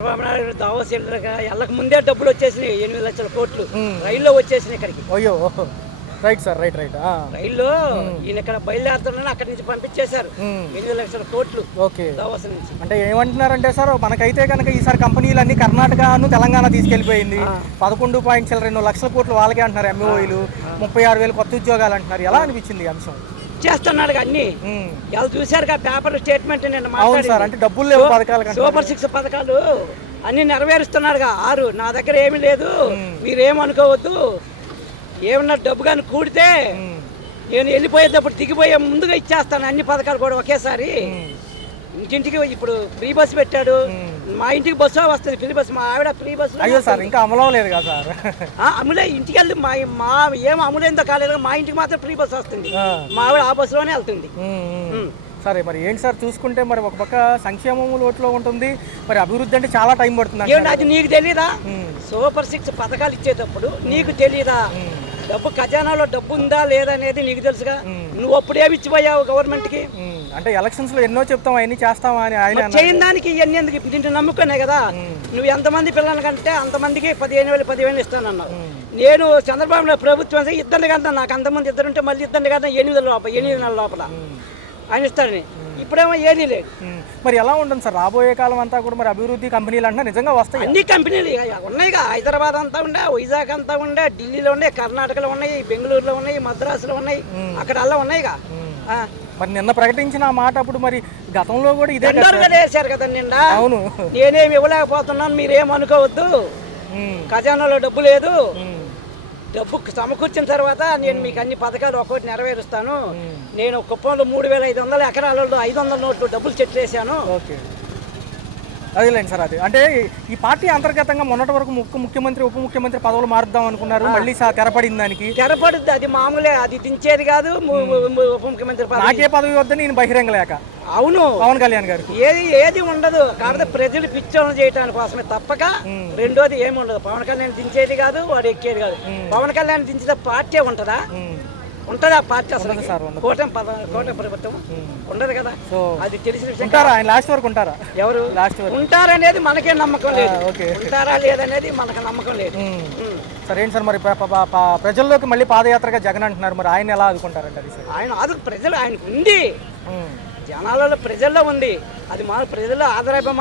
Chandrababu Naidu Davos వెళ్ళక ముందే డబ్బులు వచ్చేసినాయి 8 లక్షల కోట్లు రైల్లో వచ్చేసినాయి ఇక్కడికి. అయ్యో రైట్ సార్ రైట్ రైల్లో ఈయన ఇక్కడ బయలుదేరుతున్నా అక్కడి నుంచి పంపించేశారు 8 లక్షల కోట్లు దావోస్ నుంచి. అంటే ఏమంటున్నారంటే సార్ మనకైతే కనుక ఈసారి కంపెనీలన్నీ కర్ణాటకను తెలంగాణ తీసుకెళ్లిపోయింది. 11.2 లక్షల కోట్లు వాళ్ళకే అంటున్నారు. ఎంఓఈలు 36,000 కొత్త ఉద్యోగాలు అంటున్నారు. ఎలా అనిపించింది ఈ అంశం? చేస్తున్నాడు అన్ని వాళ్ళు చూశారు పేపర్ స్టేట్మెంట్ నేను అంటే డబ్బులు లేవు పథకాలు, సూపర్ 6 పథకాలు అన్ని నెరవేరుస్తున్నాడుగా. 6 నా దగ్గర ఏమీ లేదు మీరేమనుకోవద్దు, ఏమన్నా డబ్బు కానీ కూడితే నేను వెళ్ళిపోయేటప్పుడు దిగిపోయే ముందుగా ఇచ్చేస్తాను అన్ని పథకాలు కూడా ఒకేసారి. ఇంటింటికి ఇప్పుడు ఫ్రీ బస్సు పెట్టాడు. మా ఇంటికి బస్సు వస్తుంది ఫ్రీ బస్సు. మా ఆవిడ ఫ్రీ బస్సు. అయ్యో సార్ ఇంకా అమలు లేదు కదా సార్? అమలే ఇంటికి వెళ్తే మా ఏం అమలేందో కాలేదు, మా ఇంటికి మాత్రం ఫ్రీ బస్సు వస్తుంది. మా ఆవిడ ఆ బస్సులోనే వెళ్తుంది. సరే మరి ఏంటి సార్ చూసుకుంటే మరి ఒక పక్క సంక్షేమం లోట్లో ఉంటుంది, మరి అభివృద్ధి అంటే చాలా టైం పడుతుంది. అది నీకు తెలీదా? సూపర్ 6 పథకాలు ఇచ్చేటప్పుడు నీకు తెలీదా? డబ్బు ఖజానాలో డబ్బు ఉందా లేదా అనేది నీకు తెలుసుగా. నువ్వు అప్పుడేమి ఇచ్చిపోయావు గవర్నమెంట్ కి? అంటే ఎలక్షన్స్ లో ఎన్నో చెప్తాం అవన్నీ చేస్తామా అని ఆయన చేయని దానికి ఇవన్నీ ఎందుకు? దీంట్లో నమ్ముకునే కదా. నువ్వు ఎంతమంది పిల్లలకంటే అంతమందికి 15,000 ఇస్తానన్నావు. నేను చంద్రబాబు నాయుడు ప్రభుత్వం ఇద్దరిని కదా, నాకు అంతమంది ఇద్దరుంటే మళ్ళీ ఇద్దరిని కదా 8 నెలల లోపల ఆయన ఇస్తాడని. ఇప్పుడేమో ఏదీ లేదు. మరి ఎలా ఉంటుంది సార్ రాబోయే కాలం అంతా కూడా? మరి అభివృద్ధి కంపెనీలు అంటే నిజంగా వస్తాయి? అన్ని కంపెనీలు ఉన్నాయిగా. హైదరాబాద్ అంతా ఉండే, వైజాగ్ అంతా ఉండే, ఢిల్లీలో ఉన్నాయి, కర్ణాటకలో ఉన్నాయి, బెంగళూరులో ఉన్నాయి, మద్రాసులో ఉన్నాయి, అక్కడ అలా ఉన్నాయిగా. మరి నిన్న ప్రకటించిన మాట అప్పుడు మరి గతంలో కూడా ఇదే వేశారు కదా నిండా. అవును, నేనేమి ఇవ్వలేకపోతున్నాను మీరేమనుకోవద్దు. ఖజానాలో డబ్బు లేదు. డబ్బు సమకూర్చిన తర్వాత నేను మీకు అన్ని పథకాలు ఒక్కొక్కటి నెరవేరుస్తాను. నేను కుప్పంలో 3,500 ఎకరాలలో 500 నోట్లు డబ్బులు చెట్లు వేసాను. అదేలేండి సార్. అది అంటే ఈ పార్టీ అంతర్గతంగా మొన్నటి వరకు ముఖ్యమంత్రి ఉప ముఖ్యమంత్రి పదవులు మారుద్దాం అనుకున్నారు. మళ్ళీ తెరపడింది దానికి. తెరపడుద్ది అది మామూలే, అది దించేది కాదు. ఉప ముఖ్యమంత్రి నాకే పదవి వద్దని నేను బహిరంగ లేక. అవును, పవన్ కళ్యాణ్ గారు ఏది ఉండదు. కాకపోతే ప్రజలు పిచ్చోళ్ళు చేయడానికి కోసమే తప్పక రెండోది ఏమి ఉండదు. పవన్ కళ్యాణ్ దించేది కాదు, వాడు ఎక్కేది కాదు. పవన్ కళ్యాణ్ దించిన పార్టీ ఉంటుందా? ఉంటదా పార్టీ అసలు? కూటమి ప్రభుత్వం ఉండదు కదా. అది తెలిసిన విషయం. ఆయన లాస్ట్ వరకు ఉంటారా? ఎవరు లాస్ట్ వరకు ఉంటారనేది మనకే నమ్మకం లేదు. ఉంటారా లేదనేది మనకు నమ్మకం లేదు. సరే ఏంటి సార్ మరి ప్రజల్లోకి మళ్ళీ పాదయాత్రగా జగన్ అంటున్నారు, మరి ఆయన ఎలా ఆదుకుంటారంటే? ఆయన ప్రజలు ఆయనకు ఉంది, జనాలలో ప్రజల్లో ఉంది. అది మన ప్రజల్లో ఆదరణ